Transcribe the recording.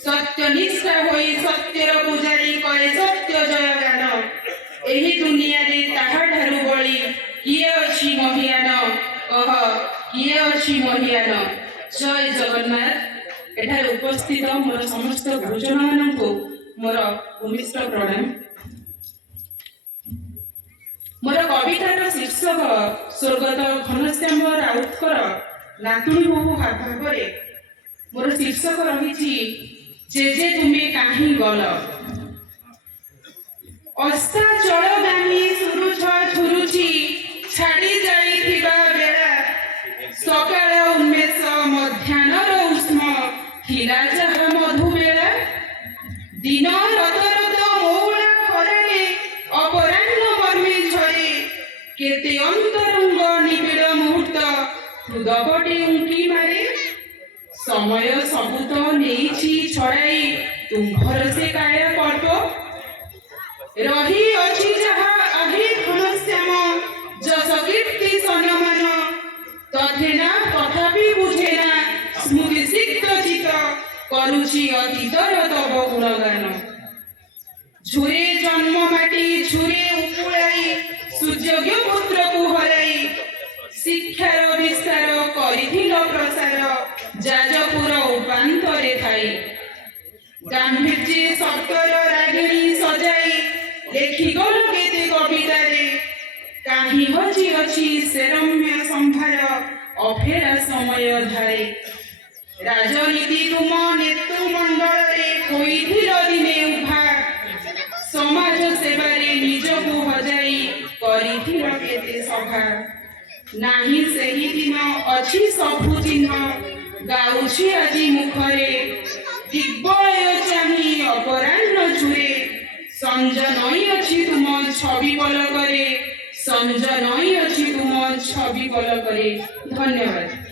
सत्यनिष्ठा होई सत्यर पूजारी करे सत्य जय गान एही दुनिया रे ताहा ठारू बळी किए अछि महियान कह किए अछि महियान। जय जगन्नाथ। एठार उपस्थित मोर समस्त गुरुजन माननको मोर भूमिष्ठ प्रणाम। मोर कवितार शीर्षक स्वर्गत घनश्याम राउतकर नातुणी बहु भाव मोर शीर्षक रही जे तुमे काहीं गल। अस्ताचल गामी सुरुछ झुरुची छाड़ी जाइथिबा बेला सकाळ उन्मेष मध्याह्नर उष्म थिला जहा मधुमेला दिन रत रत मौला खरारे अपराह्न मर्मे झरे केते अंतरंग निबिड़ मुहूर्त हृदपटे उंकी मारे समय सबुत नेइछि छड़ाई तुम्भर से काया पर्व रही अछि जहा अहे घनश्याम जस कीर्ति सन्मान तथेना तथापि बुझेना स्मृति सिक्त चित करुछि अतीतर तब गुणगान। झुरे जन्म माटी झुरे उपुलाई सूर्यज्ञ पुत्र को हराई शिक्षार विस्तार करिथिल प्रसार जाजपुर उपान्तरे थाई गांभीर्य सप्तर रागिणी सजाई लेखिगल केते कवितारे काहि हजी अछि से रम्य संभार अफेरा समय धारे राजनीति तुम नेतृ मंडल रे होइथिल दिने उभा समाज सेवारे निजको हजाई करिथिल केते सभा नाही सेही दिन अछि सबु चिन्ह गाउछि आजि मुखरे दिग्बलय चाहि अपराह्न झुरे संजनई अछि तुम छवि पलकरे संजनई अछि तुम छवि पलकरे। धन्यवाद।